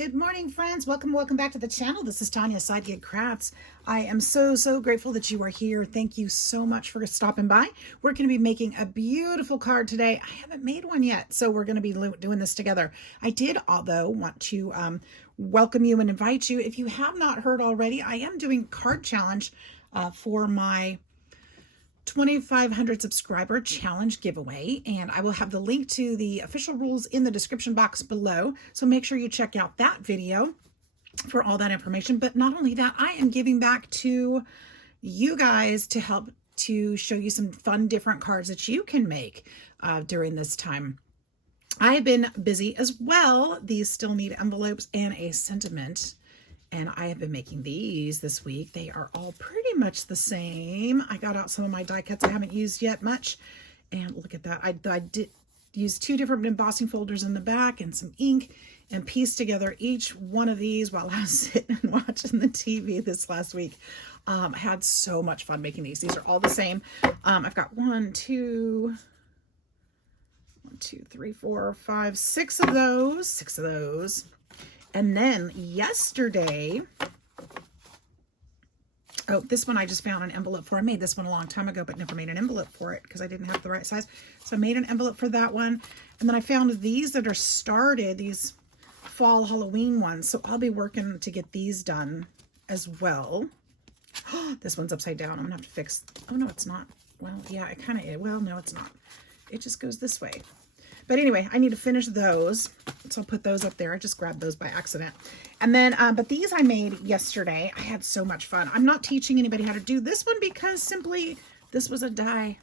Good morning, friends. Welcome back to the channel. This is Tanya, Sidegigcrafts. I am so grateful that you are here. Thank you so much for stopping by. We're going to be making a beautiful card today. I haven't made one yet, so we're going to be doing this together. I did, although, want to welcome you and invite you. If you have not heard already, I am doing a card challenge for my 2,500 subscriber challenge giveaway, and I will have the link to the official rules in the description box below, so make sure you check out that video for all that information. But not only that, I am giving back to you guys to help to show you some fun different cards that you can make during this time. I have been busy as well. These still need envelopes and a sentiment. And I have been making these this week. They are all pretty much the same. I got out some of my die cuts I haven't used yet much. And look at that. I did use 2 different embossing folders in the back and some ink and pieced together each one of these while I was sitting and watching the TV this last week. I had so much fun making these. These are all the same. I've got 6 of those. 6 of those. And then yesterday, oh, this one I just found an envelope for. I made this one a long time ago, but never made an envelope for it because I didn't have the right size. So I made an envelope for that one. And then I found these that are started, these fall Halloween ones. So I'll be working to get these done as well. This one's upside down. I'm gonna have to fix, oh no, it's not. Well, yeah, it kind of, well, no, it's not. It just goes this way. But anyway, I need to finish those. So I'll put those up there. I just grabbed those by accident. And then, but these I made yesterday. I had so much fun. I'm not teaching anybody how to do this one because simply this was a die.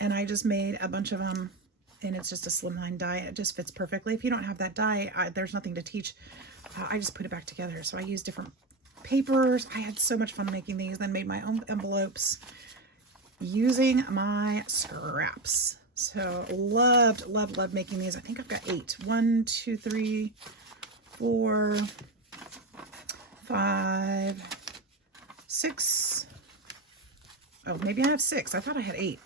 And I just made a bunch of them. And it's just a slimline die. It just fits perfectly. If you don't have that die, there's nothing to teach. I just put it back together. So I used different papers. I had so much fun making these. Then made my own envelopes using my scraps. So loved making these. I think I've got 8. 1, 2, 3, 4, 5, 6. Oh, maybe I have 6. I thought I had 8.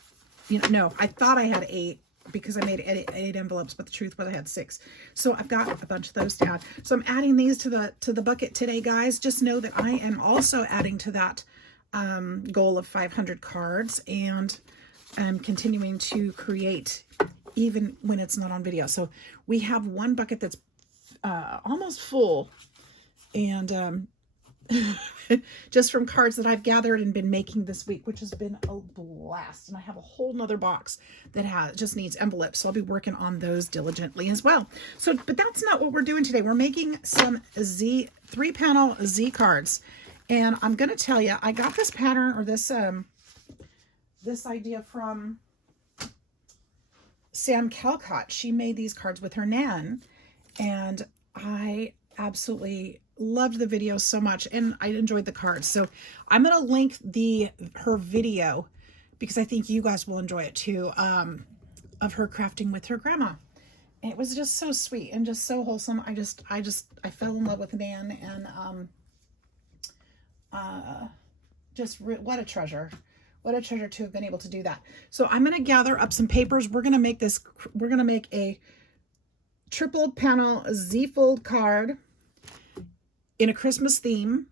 No, I thought I had 8 because I made 8 envelopes, but the truth was I had 6. So I've got a bunch of those to add. So I'm adding these to the bucket today, guys. Just know that I am also adding to that goal of 500 cards, and I'm continuing to create even when it's not on video. So we have one bucket that's almost full, and just from cards that I've gathered and been making this week, which has been a blast. And I have a whole nother box that just needs envelopes, so I'll be working on those diligently as well. So, but that's not what we're doing today. We're making some 3-panel Z cards, and I'm going to tell you, I got this pattern, or this idea from Sam Calcott. She made these cards with her nan, and I absolutely loved the video so much, and I enjoyed the cards. So I'm going to link her video because I think you guys will enjoy it too, of her crafting with her grandma. And it was just so sweet and just so wholesome. I fell in love with Nan, and what a treasure. What a treasure to have been able to do that. So I'm going to gather up some papers. We're going to make a triple panel Z-fold card in a Christmas theme.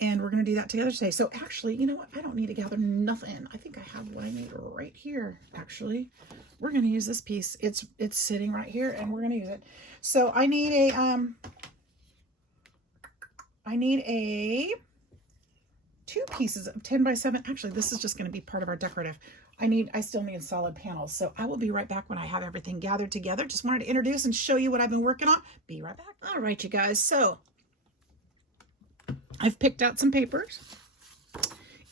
And we're going to do that together today. So actually, you know what? I don't need to gather nothing. I think I have what I need right here, actually. We're going to use this piece. It's sitting right here, and we're going to use it. So I need a 2 pieces of 10 by 7. Actually, this is just going to be part of our decorative. I still need solid panels. So I will be right back when I have everything gathered together. Just wanted to introduce and show you what I've been working on. Be right back. All right, you guys. So I've picked out some papers,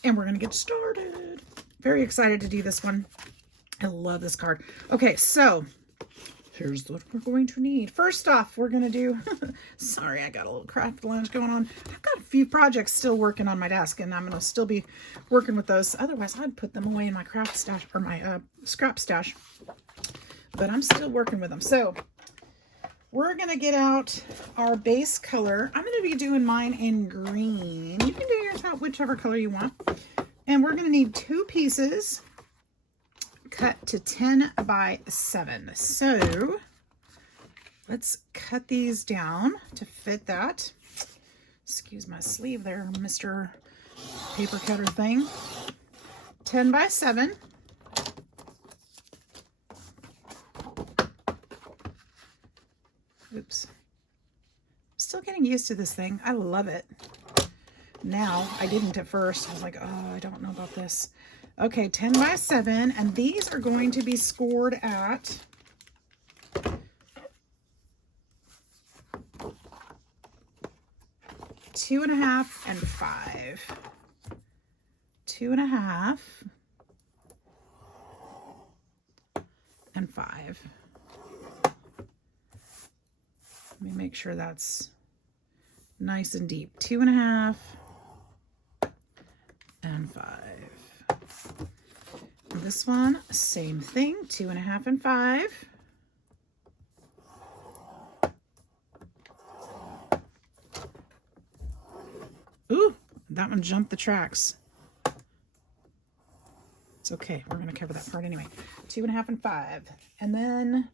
and we're going to get started. Very excited to do this one. I love this card. Okay, so here's what we're going to need. First off, we're going to do, sorry, I got a little craft lunch going on. I've got a few projects still working on my desk, and I'm going to still be working with those. Otherwise, I'd put them away in my craft stash, or my scrap stash. But I'm still working with them. So we're going to get out our base color. I'm going to be doing mine in green. You can do yours out whichever color you want. And we're going to need 2 pieces cut to 10 by 7. So let's cut these down to fit that. Excuse my sleeve there, Mr. Paper Cutter thing. 10 by 7. Oops. Still getting used to this thing. I love it. Now, I didn't at first. I was like, oh, I don't know about this. Okay, 10 by 7, and these are going to be scored at 2.5 and 5. 2.5 and 5. Let me make sure that's nice and deep. 2.5 and 5. And this one, same thing, 2.5 and 5. Ooh, that one jumped the tracks. It's okay, we're gonna cover that part anyway. 2.5 and 5. And then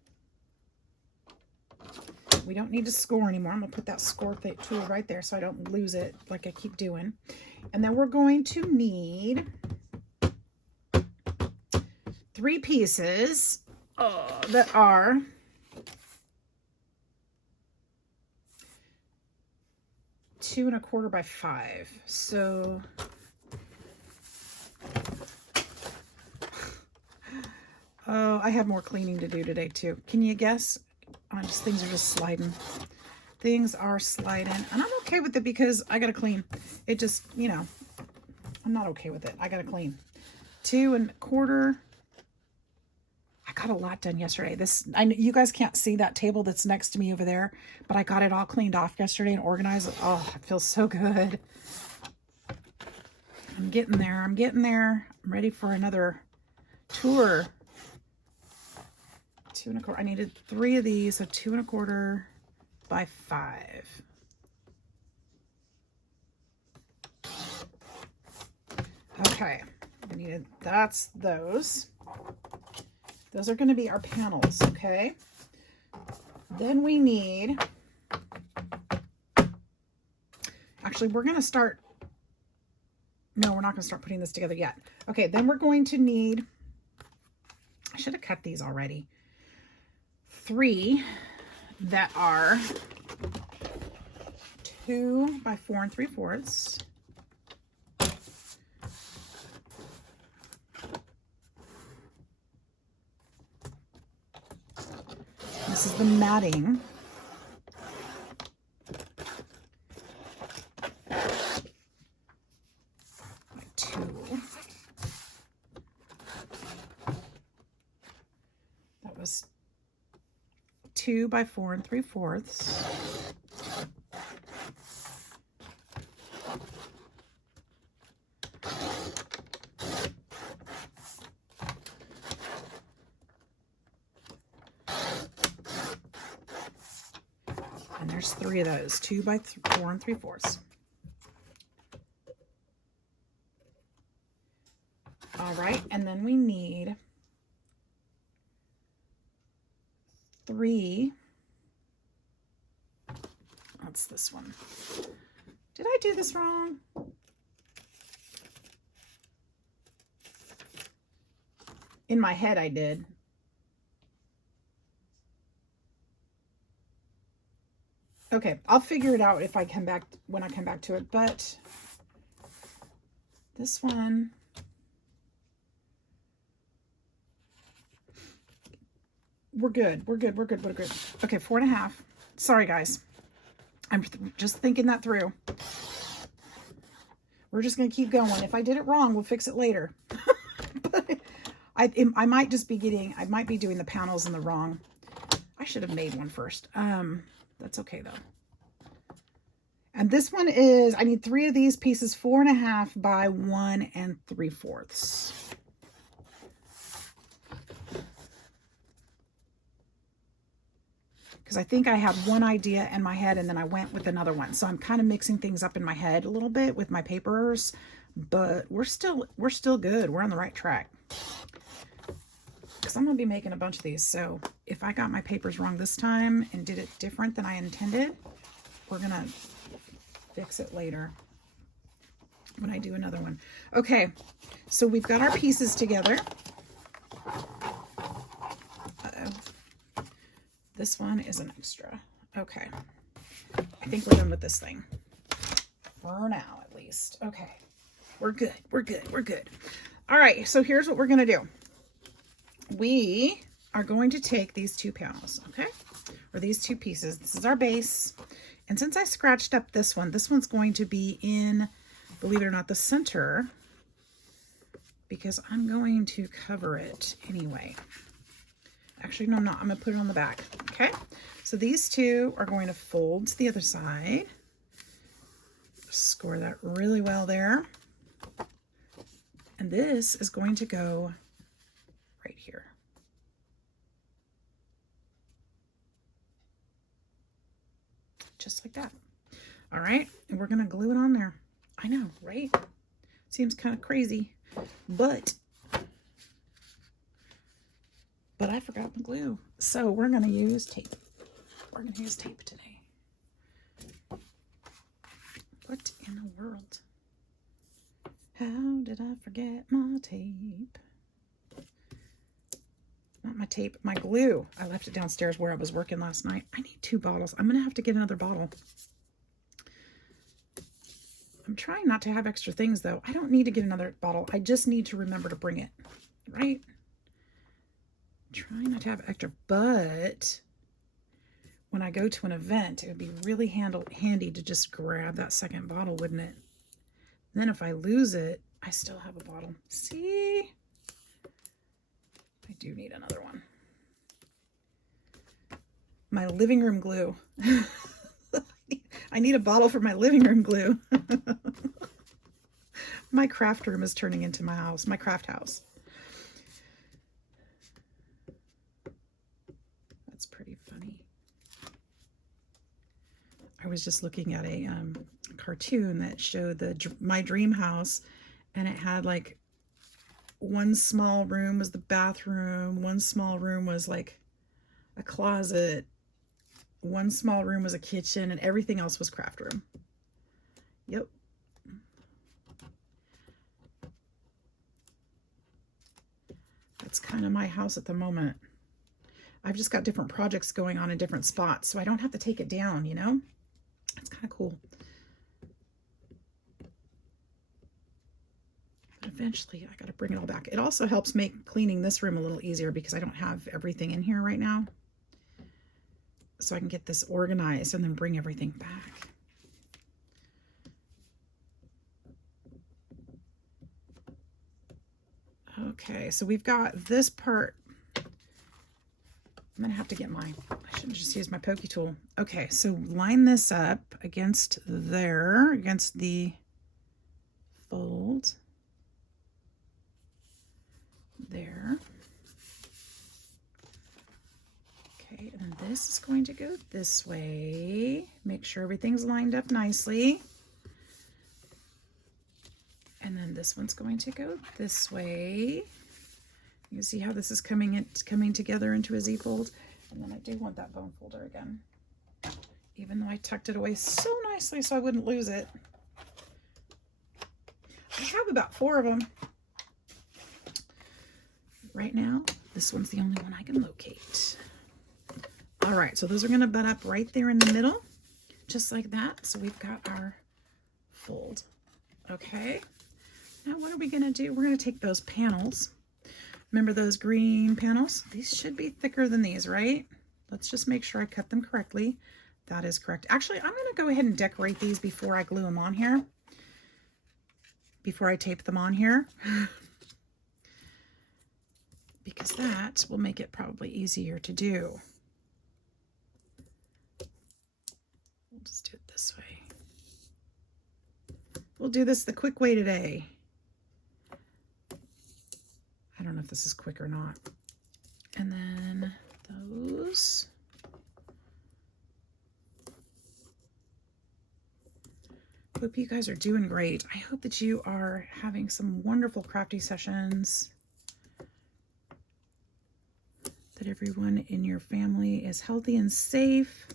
we don't need to score anymore. I'm gonna put that score tool right there so I don't lose it like I keep doing. And then we're going to need 3 pieces that are 2.25 by 5. So oh, I have more cleaning to do today too. Can you guess? Things are just sliding. Things are sliding. And I'm okay with it because I gotta clean. It just, you know, I'm not okay with it. I gotta clean. 2.25. I got a lot done yesterday. You guys can't see that table that's next to me over there, but I got it all cleaned off yesterday and organized. Oh, it feels so good. I'm getting there. I'm getting there. I'm ready for another tour. 2.25. I needed 3 of these, so 2.25 by 5. Okay, that's those. Those are going to be our panels, okay? Then we need, actually, we're going to start, no, we're not going to start putting this together yet. Okay, then we're going to need, I should have cut these already. 3 that are 2 by 4 3/4. This is the matting. By 2. That was 2 by 4 3/4. And there's 3 of those, 2 by 4 3/4. All right, and then we need 3. That's this one. Did I do this wrong? In my head, I did. Okay, I'll figure it out if I come back, when I come back to it, but this one, we're good. We're good. Okay, 4.5. Sorry, guys. I'm just thinking that through. We're just going to keep going. If I did it wrong, we'll fix it later. But I might just be I might be doing the panels in the wrong. I should have made one first. That's okay though. And this one is, I need 3 of these pieces, 4.5 by 1 3/4. Because I think I had one idea in my head and then I went with another one. So I'm kind of mixing things up in my head a little bit with my papers, but we're still good. We're on the right track. because I'm going to be making a bunch of these. So if I got my papers wrong this time and did it different than I intended, we're going to fix it later when I do another one. Okay, so we've got our pieces together. Uh-oh. This one is an extra. Okay, I think we're done with this thing. For now, at least. Okay, we're good, we're good, we're good. All right, so here's what we're going to do. We are going to take these two panels, okay? Or these two pieces. This is our base. And since I scratched up this one's going to be in, believe it or not, the center, because I'm going to cover it anyway. Actually, no, I'm not. I'm going to put it on the back, okay? So these two are going to fold to the other side. Score that really well there. And this is going to go right here. Just like that. All right, and we're gonna glue it on there. I know, right? Seems kind of crazy, but I forgot the glue. So we're gonna use tape. We're gonna use tape today. What in the world? How did I forget my tape? Not my tape, my glue. I left it downstairs where I was working last night. I need 2 bottles. I'm going to have to get another bottle. I'm trying not to have extra things, though. I don't need to get another bottle. I just need to remember to bring it, right? Trying not to have extra, but when I go to an event, it would be really handy to just grab that second bottle, wouldn't it? Then if I lose it, I still have a bottle. See? I do need another one. My living room glue. I need a bottle for my living room glue. My craft room is turning into my house, my craft house. That's pretty funny. I was just looking at a cartoon that showed my dream house, and it had like one small room was the bathroom, one small room was like a closet, one small room was a kitchen, and everything else was craft room. Yep. That's kind of my house at the moment. I've just got different projects going on in different spots, so I don't have to take it down, you know? It's kind of cool. Eventually I got to bring it all back. It also helps make cleaning this room a little easier because I don't have everything in here right now. So I can get this organized and then bring everything back. Okay, so we've got this part. I'm gonna have to get I shouldn't just use my pokey tool. Okay, so line this up against against the fold. There. Okay, and then this is going to go this way. Make sure everything's lined up nicely. And then this one's going to go this way. You can see how this is coming together into a Z fold. And then I do want that bone folder again, even though I tucked it away so nicely so I wouldn't lose it. I have about 4 of them. Right now, this one's the only one I can locate. All right, so those are gonna butt up right there in the middle, just like that. So we've got our fold. Okay, now what are we gonna do? We're gonna take those panels. Remember those green panels? These should be thicker than these, right? Let's just make sure I cut them correctly. That is correct. Actually, I'm gonna go ahead and decorate these before I glue them on here, before I tape them on here. Because that will make it probably easier to do. We'll just do it this way. We'll do this the quick way today. I don't know if this is quick or not. And then those. Hope you guys are doing great. I hope that you are having some wonderful crafty sessions. everyone in your family is healthy and safe.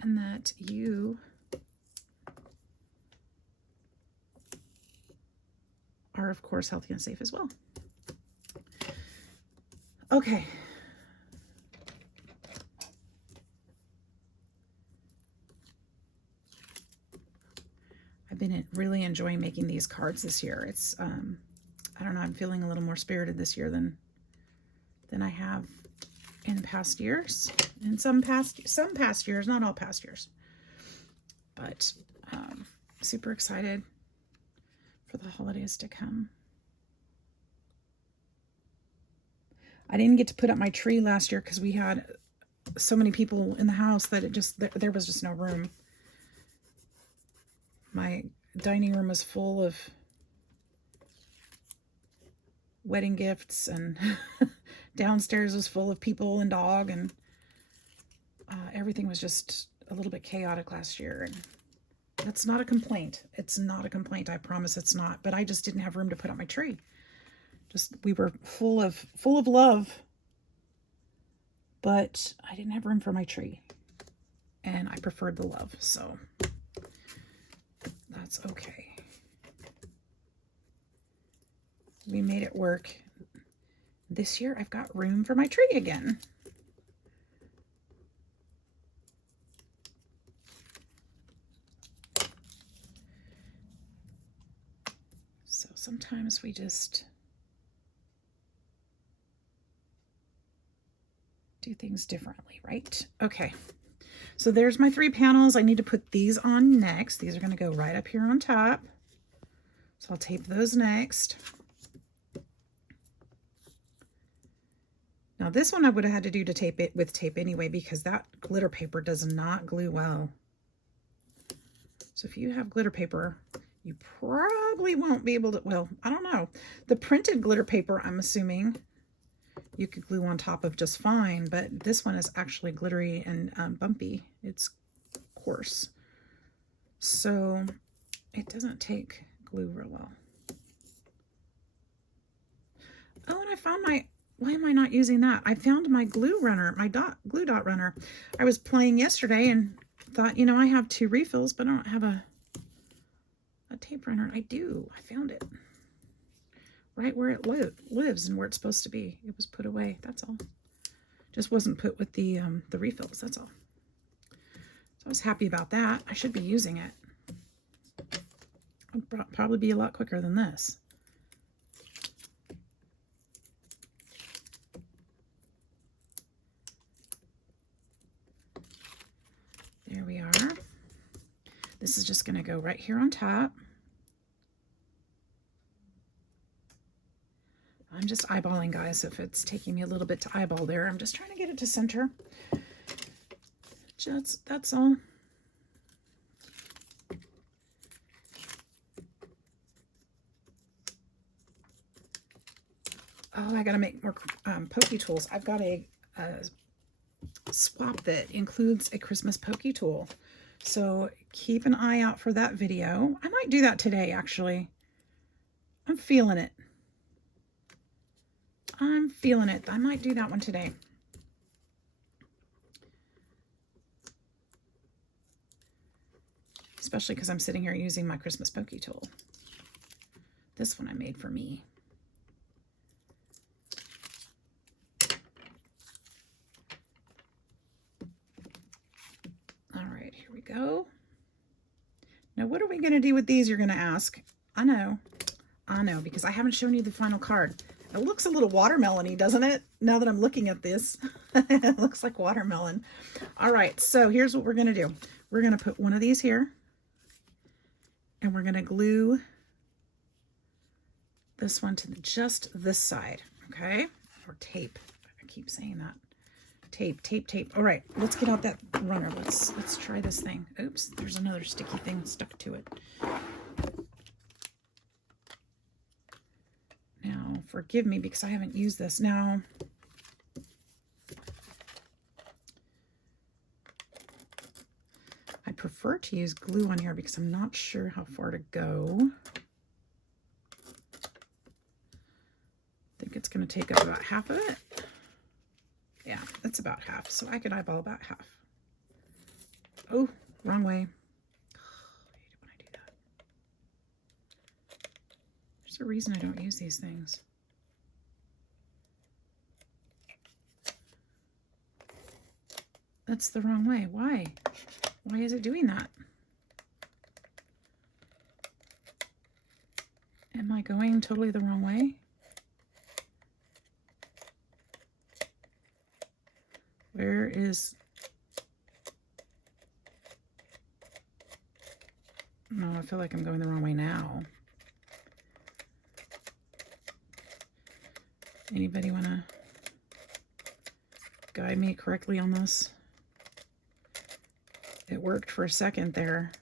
And that you are, of course, healthy and safe as well. Okay. I've been really enjoying making these cards this year. It's, I don't know, I'm feeling a little more spirited this year than I have in past years. In some past years, not all past years. But super excited for the holidays to come. I didn't get to put up my tree last year because we had so many people in the house that there was just no room. My dining room was full of wedding gifts, and downstairs was full of people and dog, and everything was just a little bit chaotic last year. And that's not a complaint. It's not a complaint. I promise it's not. But I just didn't have room to put up my tree. We were full of love, but I didn't have room for my tree, and I preferred the love, so that's okay. We made it work. This year I've got room for my tree again. So sometimes we just do things differently, right? Okay. So there's my 3 panels. I need to put these on next. These are going to go right up here on top. So I'll tape those next. Now this one I would have had to do to tape it with tape anyway, because that glitter paper does not glue well. So if you have glitter paper, you probably won't be able to, well, I don't know. The printed glitter paper, I'm assuming you could glue on top of just fine, but this one is actually glittery and bumpy. It's coarse. So it doesn't take glue real well. Oh, and I found why am I not using that? I found my glue runner, my glue dot runner. I was playing yesterday and thought, you know, I have 2 refills, but I don't have a tape runner. I do. I found it right where it lives and where it's supposed to be. It was put away. That's all. Just wasn't put with the refills. That's all. So I was happy about that. I should be using it. It'll probably be a lot quicker than this. There we are. This is just going to go right here on top. I'm just eyeballing, guys. If it's taking me a little bit to eyeball there, I'm just trying to get it to center. That's all. Oh, I got to make more pokey tools. I've got a swap that includes a Christmas pokey tool. So keep an eye out for that video. I might do that today, actually. I'm feeling it. I'm feeling it. I might do that one today. Especially because I'm sitting here using my Christmas pokey tool. This one I made for me. All right, here we go. Now, what are we going to do with these, you're going to ask? I know, because I haven't shown you the final card. It looks a little watermelon-y, doesn't it? Now that I'm looking at this, it looks like watermelon. All right, so here's what we're going to do. We're going to put one of these here, and we're going to glue this one to just this side, okay? Or tape. I keep saying that. Tape, tape, tape. All right, let's get out that runner. Let's try this thing. Oops, there's another sticky thing stuck to it. Now, forgive me because I haven't used this. Now, I prefer to use glue on here because I'm not sure how far to go. I think it's going to take up about half of it. Yeah, that's about half. So I could eyeball about half. Oh, wrong way. I hate it when I do that. There's a reason I don't use these things. That's the wrong way. Why? Why is it doing that? Am I going totally the wrong way? Where is... No, I feel like I'm going the wrong way now. Anybody want to guide me correctly on this? It worked for a second there.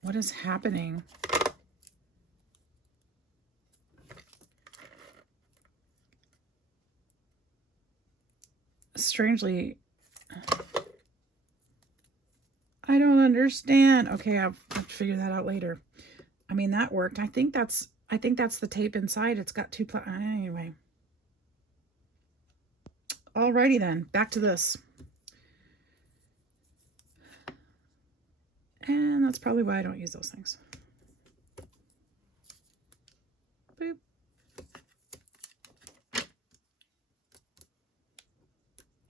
What is happening? Strangely, I don't understand. Okay, I'll have to figure that out later. I mean, that worked. I think that's the tape inside. It's got two anyway. Alrighty then, back to this. And that's probably why I don't use those things. Boop.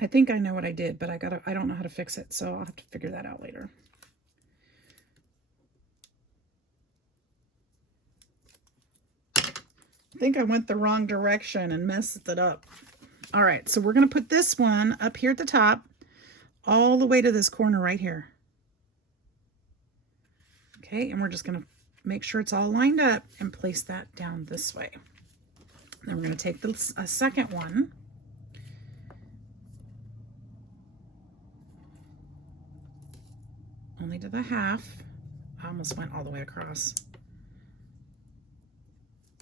I think I know what I did, but I don't know how to fix it, so I'll have to figure that out later. I think I went the wrong direction and messed it up. All right, so we're going to put this one up here at the top, all the way to this corner right here. Okay, and we're just going to make sure it's all lined up and place that down this way. Then we're going to take this a second one. Only to the half. I almost went all the way across.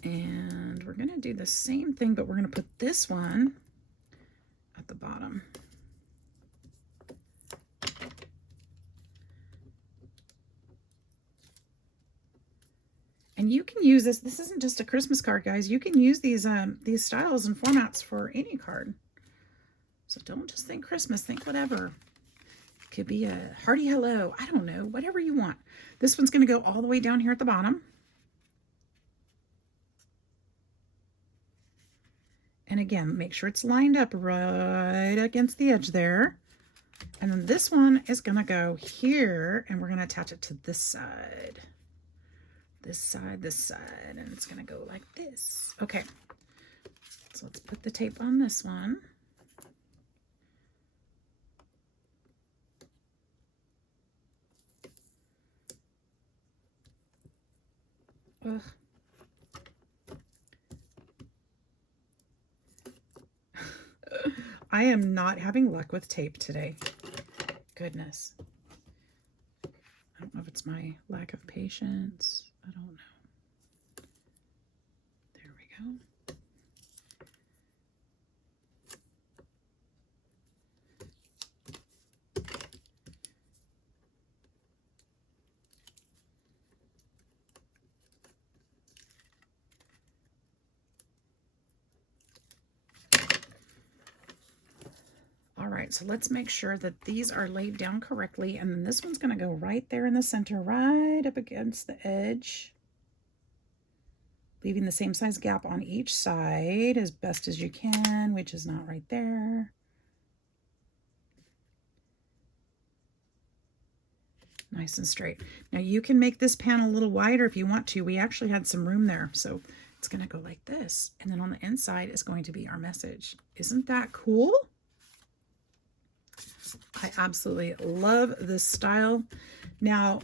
And we're going to do the same thing, but we're going to put this one at the bottom. And you can use this. This isn't just a Christmas card, guys. You can use these styles and formats for any card. So don't just think Christmas. Think whatever. Could be a hearty hello. I don't know. Whatever you want. This one's going to go all the way down here at the bottom. And again, make sure it's lined up right against the edge there. And then this one is going to go here, and we're going to attach it to this side. This side, and it's going to go like this. Okay, so let's put the tape on this one. Ugh. I am not having luck with tape today. Goodness. I don't know if it's my lack of patience. I don't know. There we go. All right, so let's make sure that these are laid down correctly, and then this one's going to go right there in the center, right up against the edge, leaving the same size gap on each side as best as you can, which is not right there. Nice and straight. Now you can make this panel a little wider if you want to. We actually had some room there, so it's going to go like this, and then on the inside is going to be our message. Isn't that cool? I absolutely love this style. Now,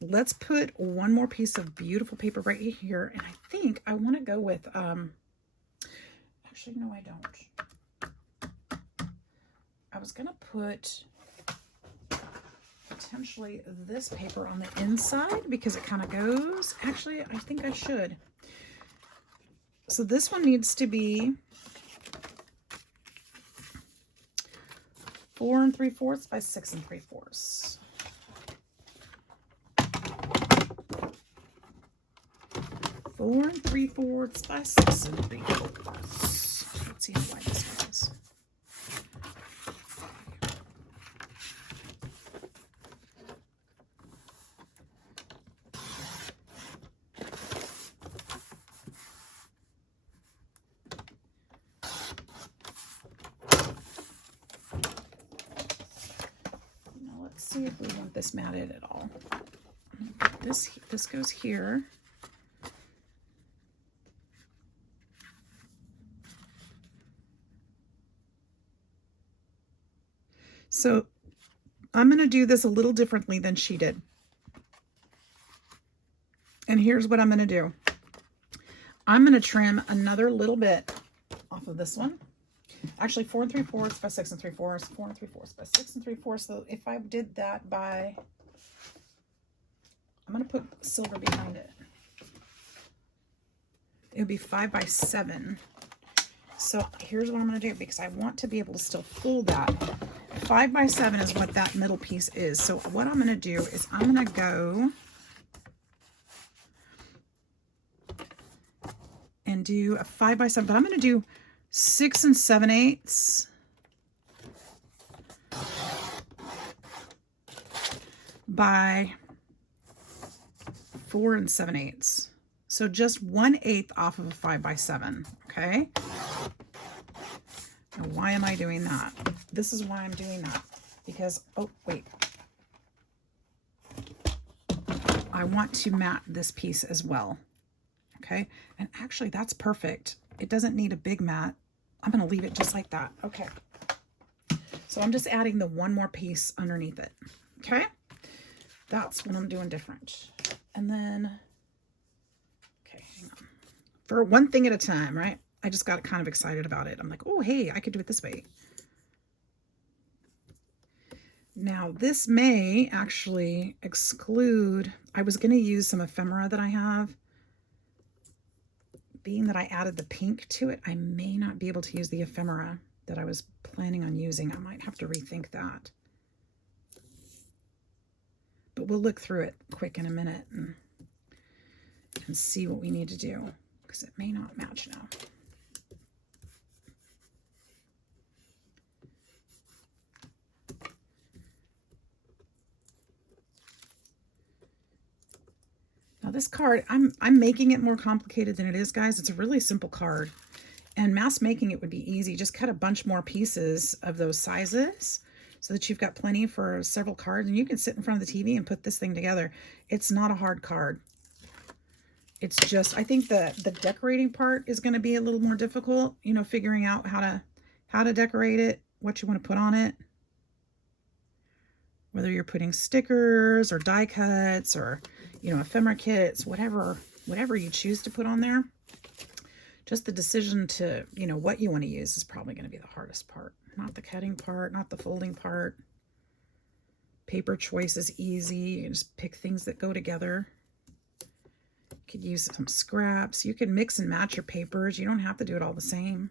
let's put one more piece of beautiful paper right here. And I think I want to go with, actually, no, I don't. I was going to put potentially this paper on the inside because it kind of goes. Actually, I think I should. So this one needs to be 4 3/4 by 6 3/4. Four 3/4 by 6 3/4. Let's see how wide this one is. Now let's see if we want this matted at all. This goes here. So I'm going to do this a little differently than she did. And here's what I'm going to do. I'm going to trim another little bit off of this one. Actually, 4 3/4 by 6 3/4, 4 3/4 by 6 3/4. So if I did that by, I'm going to put silver behind it. It would be 5 by 7. So here's what I'm going to do, because I want to be able to still fold that. 5 by 7 is what that middle piece is. So what I'm going to do is I'm going to go and do a 5 by 7, but I'm going to do 6 7/8 by 4 7/8. So just 1/8 off of a 5 by 7. Okay. Now, why am I doing that? This is why I'm doing that, because, oh, wait. I want to mat this piece as well. Okay. And actually that's perfect. It doesn't need a big mat. I'm going to leave it just like that. Okay. So I'm just adding the one more piece underneath it. Okay. That's what I'm doing different. And then, okay, hang on. For one thing at a time, right? I just got kind of excited about it. I'm like, oh, hey, I could do it this way. Now, this may actually exclude, I was going to use some ephemera that I have. Being that I added the pink to it, I may not be able to use the ephemera that I was planning on using. I might have to rethink that. But we'll look through it quick in a minute and see what we need to do, because it may not match now. Now this card, I'm making it more complicated than it is, guys. It's a really simple card, and mass making it would be easy. Just cut a bunch more pieces of those sizes so that you've got plenty for several cards, and you can sit in front of the TV and put this thing together. It's not a hard card. It's just, I think the decorating part is going to be a little more difficult, you know, figuring out how to decorate it, what you want to put on it. Whether you're putting stickers or die cuts or, you know, ephemera kits, whatever you choose to put on there. Just the decision to, you know, what you want to use is probably going to be the hardest part. Not the cutting part, not the folding part. Paper choice is easy. You can just pick things that go together. You could use some scraps. You can mix and match your papers. You don't have to do it all the same.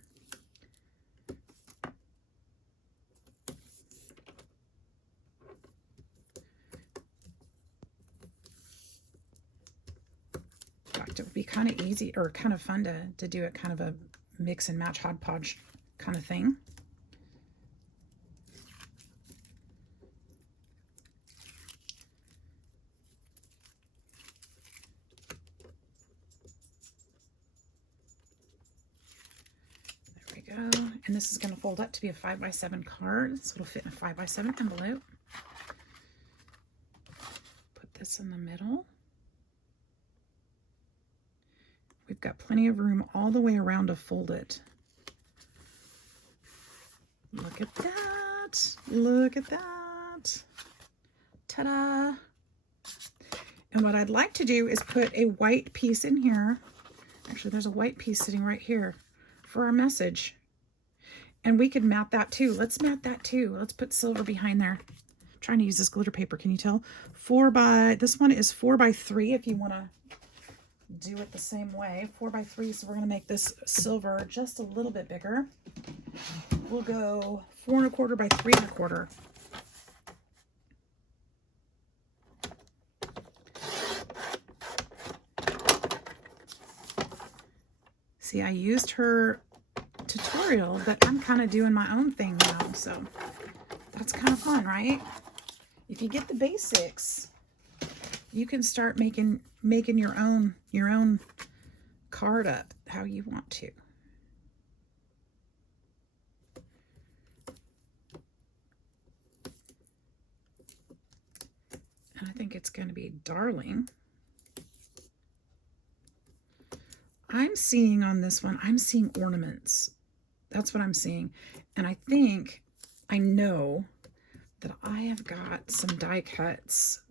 It would be kind of easy or kind of fun to do it kind of a mix and match hodgepodge kind of thing. There we go. And this is going to fold up to be a 5 by 7 card, so it'll fit in a 5 by 7 envelope. Put this in the middle. We've got plenty of room all the way around to fold it. Look at that. Look at that. Ta-da. And what I'd like to do is put a white piece in here. Actually, there's a white piece sitting right here for our message. And we could mat that too. Let's mat that too. Let's put silver behind there. I'm trying to use this glitter paper. Can you tell? This one is 4 by 3 if you want to do it the same way. 4x3, so we're going to make this silver just a little bit bigger. We'll go 4 1/4 by 3 1/4. See, I used her tutorial, but I'm kind of doing my own thing now, so that's kind of fun, right? If you get the basics, you can start making your own card up how you want to. And I think it's going to be darling. I'm seeing on this one, I'm seeing ornaments. That's what I'm seeing. And I know that I have got some die cuts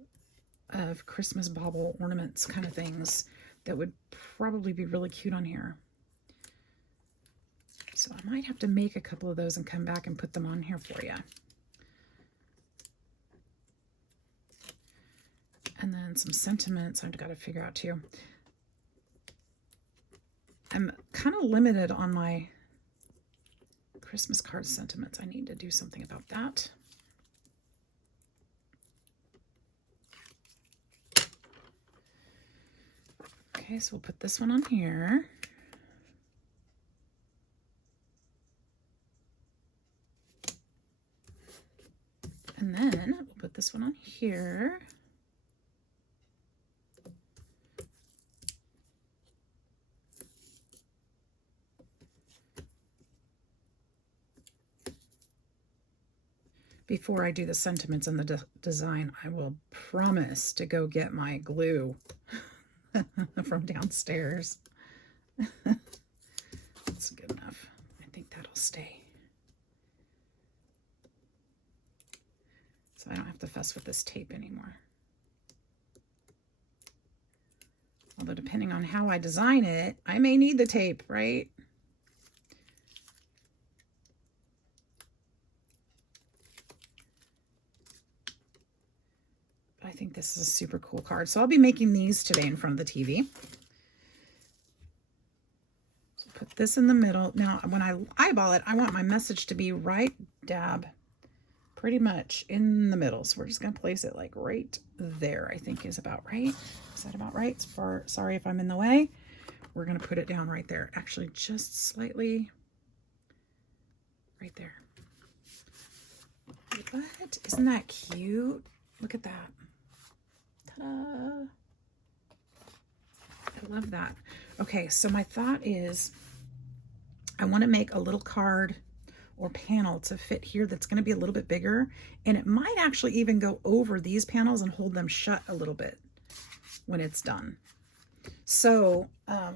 of Christmas bauble ornaments kind of things that would probably be really cute on here. So I might have to make a couple of those and come back and put them on here for you. And then some sentiments I've got to figure out too. I'm kind of limited on my Christmas card sentiments. I need to do something about that. Okay, so we'll put this one on here. And then we'll put this one on here. Before I do the sentiments and the design, I will promise to go get my glue from downstairs. That's good enough. I think that'll stay. So I don't have to fuss with this tape anymore. Although depending on how I design it, I may need the tape, right? I think this is a super cool card. So I'll be making these today in front of the TV. So put this in the middle. Now, when I eyeball it, I want my message to be right dab pretty much in the middle. So we're just going to place it like right there, I think is about right. Is that about right? Sorry if I'm in the way. We're going to put it down right there. Actually, just slightly right there. What? Isn't that cute? Look at that. Ta-da. I love that. Okay, so my thought is I want to make a little card or panel to fit here that's going to be a little bit bigger, and it might actually even go over these panels and hold them shut a little bit when it's done. So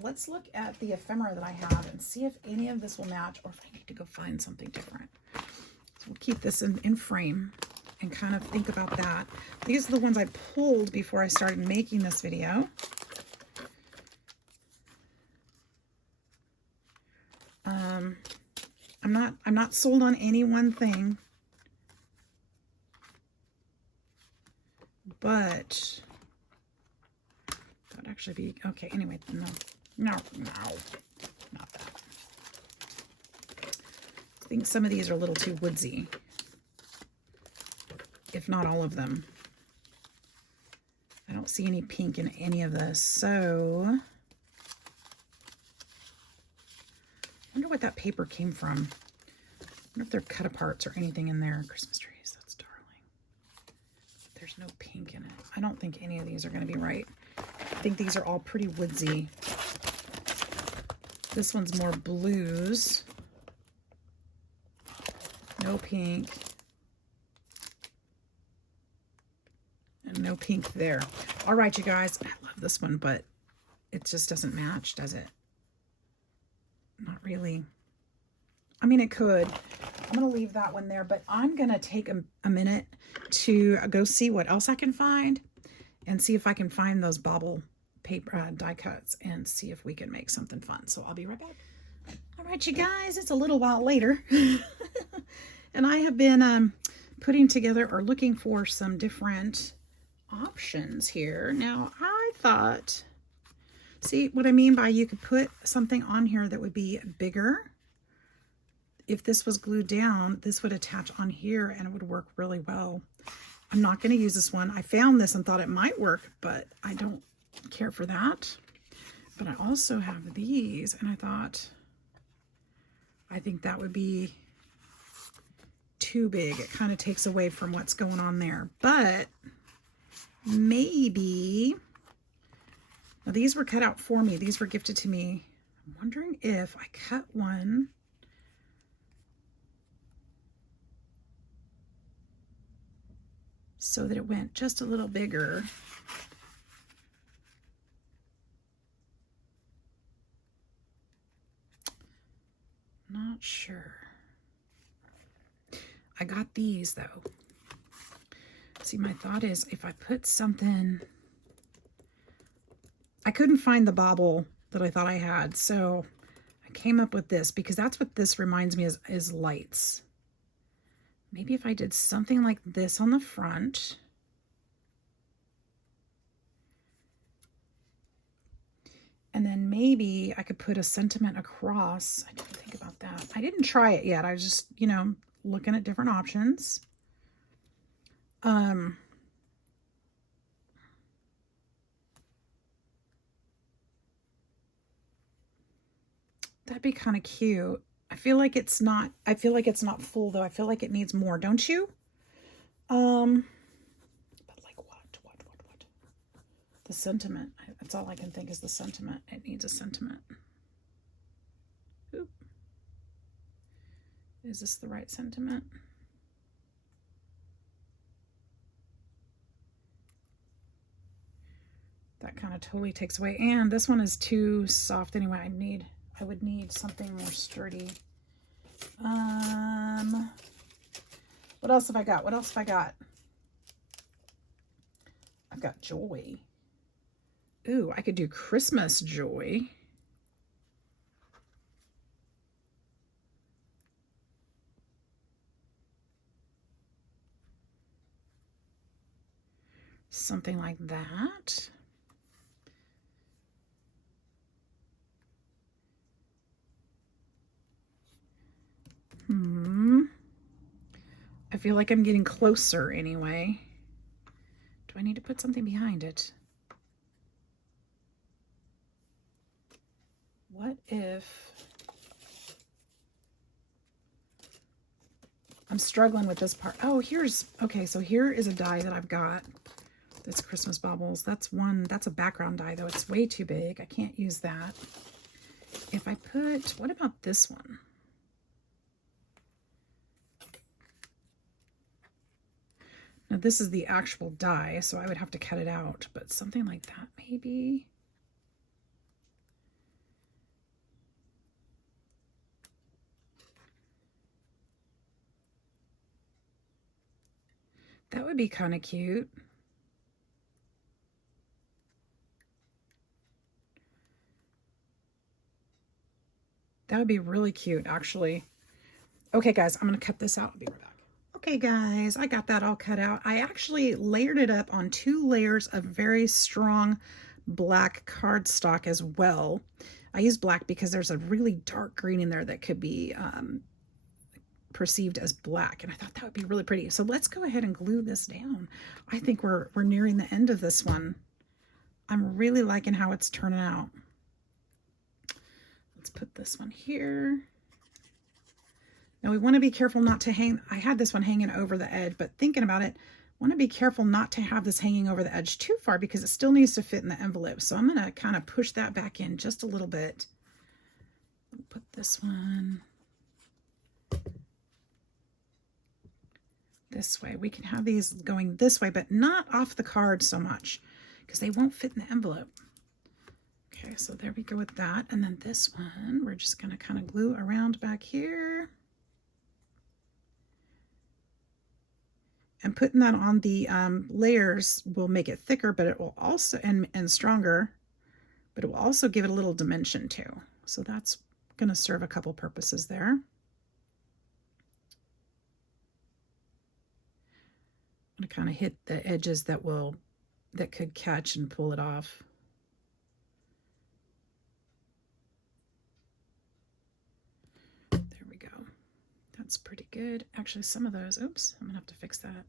let's look at the ephemera that I have and see if any of this will match or if I need to go find something different. So we'll keep this in frame and kind of think about that. These are the ones I pulled before I started making this video. I'm not sold on any one thing, but that would actually be okay. Anyway, no, not that. I think some of these are a little too woodsy, if not all of them. I don't see any pink in any of this, so I wonder what that paper came from. I wonder if they're cut aparts or anything in there. Christmas trees, that's darling. There's no pink in it. I don't think any of these are going to be right. I think these are all pretty woodsy. This one's more blues. No pink. And no pink there. All right, you guys. I love this one, but it just doesn't match, does it? Not really. I mean, it could. I'm going to leave that one there, but I'm going to take a minute to go see what else I can find and see if I can find those bauble paper die cuts and see if we can make something fun. So I'll be right back. All right, you guys, it's a little while later. And I have been putting together or looking for some different options here. Now, I thought See what I mean by you could put something on here that would be bigger. If this was glued down, this would attach on here and it would work really well. I'm not going to use this one. I found this and thought it might work, but I don't care for that. But I also have these, and I thought, I think that would be too big. It kind of takes away from what's going on there. But maybe, now these were cut out for me. These were gifted to me. I'm wondering if I cut one so that it went just a little bigger. Not sure. I got these though. See, my thought is if I put something, I couldn't find the bobble that I thought I had, so I came up with this because that's what this reminds me is lights. Maybe if I did something like this on the front. And then maybe I could put a sentiment across. I didn't think about that. I didn't try it yet. I was just, you know, looking at different options. That'd be kind of cute. I feel like it's not full though. I feel like it needs more, don't you? But like what? The sentiment. That's all I can think is the sentiment. It needs a sentiment. Oop. Is this the right sentiment? That kind of totally takes away. And this one is too soft anyway. I would need something more sturdy. What else have I got? I've got joy. Ooh, I could do Christmas joy. Something like that. I feel like I'm getting closer anyway. Do I need to put something behind it? What if... I'm struggling with this part. Oh, okay, so here is a die that I've got. That's Christmas baubles. That's a background die though. It's way too big. I can't use that. If I put, what about this one? Now this is the actual die, so I would have to cut it out, but something like that maybe. That would be kind of cute. That would be really cute, actually. Okay, guys, I'm going to cut this out. I'll be right back. Okay, guys, I got that all cut out. I actually layered it up on 2 layers of very strong black cardstock as well. I use black because there's a really dark green in there that could be perceived as black, and I thought that would be really pretty. So let's go ahead and glue this down. I think we're nearing the end of this one. I'm really liking how it's turning out. Let's put this one here. Now we want to be careful not to hang, I had this one hanging over the edge, but thinking about it, I want to be careful not to have this hanging over the edge too far because it still needs to fit in the envelope. So I'm going to kind of push that back in just a little bit. Put this one this way. We can have these going this way, but not off the card so much because they won't fit in the envelope. Okay, so there we go with that. And then this one, we're just going to kind of glue around back here. And putting that on the layers will make it thicker, but it will also, and stronger, but it will also give it a little dimension too. So that's going to serve a couple purposes there. I'm going to kind of hit the edges that could catch and pull it off. That's pretty good. Actually, some of those, oops, I'm gonna have to fix that.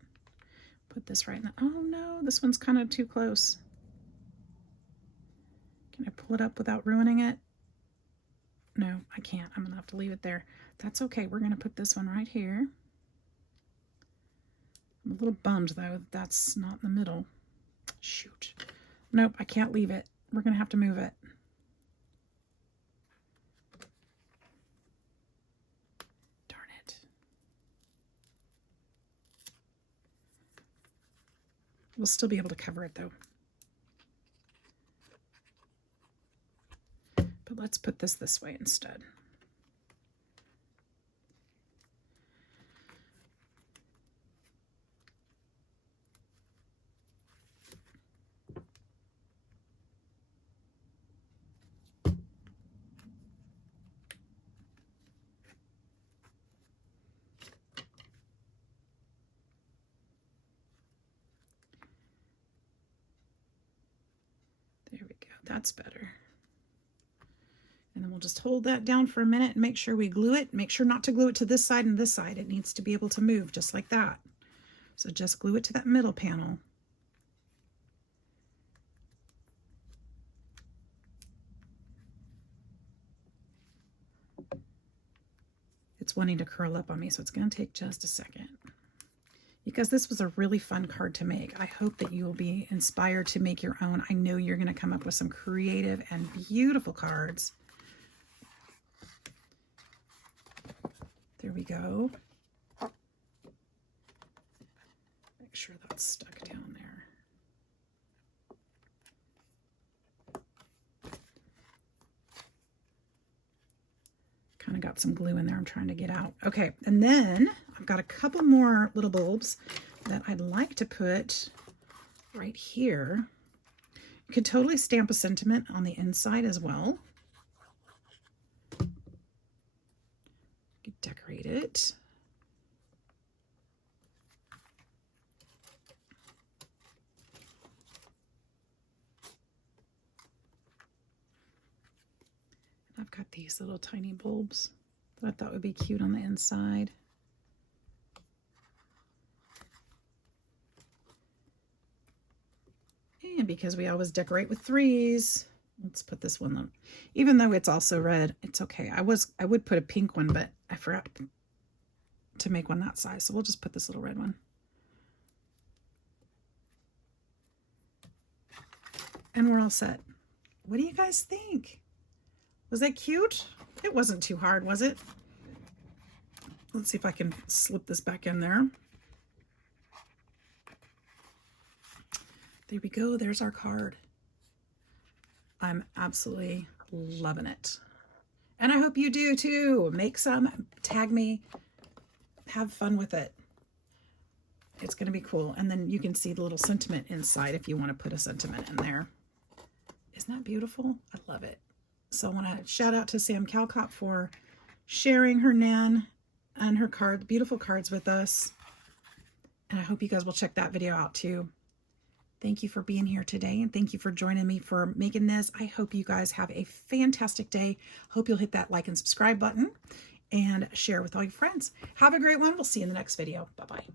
Put this right in the, oh no, this one's kind of too close. Can I pull it up without ruining it? No, I can't. I'm gonna have to leave it there. That's okay. We're gonna put this one right here. I'm a little bummed though, that's not in the middle. Shoot. Nope, I can't leave it. We're gonna have to move it. Darn it. We'll still be able to cover it though. But let's put this way instead. There we go. That's better. And then we'll just hold that down for a minute and make sure we glue it. Make sure not to glue it to this side and this side. It needs to be able to move just like that. So just glue it to that middle panel. It's wanting to curl up on me, so it's going to take just a second. Because this was a really fun card to make. I hope that you will be inspired to make your own. I know you're going to come up with some creative and beautiful cards. There we go. Make sure that's stuck down there. Kind of got some glue in there I'm trying to get out. Okay, and then I've got a couple more little bulbs that I'd like to put right here. You could totally stamp a sentiment on the inside as well. You could decorate it. I've got these little tiny bulbs that I thought would be cute on the inside. And because we always decorate with threes, let's put this one on. Even though it's also red, it's okay. I would put a pink one, but I forgot to make one that size. So we'll just put this little red one. And we're all set. What do you guys think? Was that cute? It wasn't too hard, was it? Let's see if I can slip this back in there. There we go. There's our card. I'm absolutely loving it. And I hope you do too. Make some, tag me, have fun with it. It's going to be cool. And then you can see the little sentiment inside if you want to put a sentiment in there. Isn't that beautiful? I love it. So I want to shout out to Sam Calcott for sharing her Nan and her card, beautiful cards with us. And I hope you guys will check that video out too. Thank you for being here today, and thank you for joining me for making this. I hope you guys have a fantastic day. Hope you'll hit that like and subscribe button and share with all your friends. Have a great one. We'll see you in the next video. Bye-bye.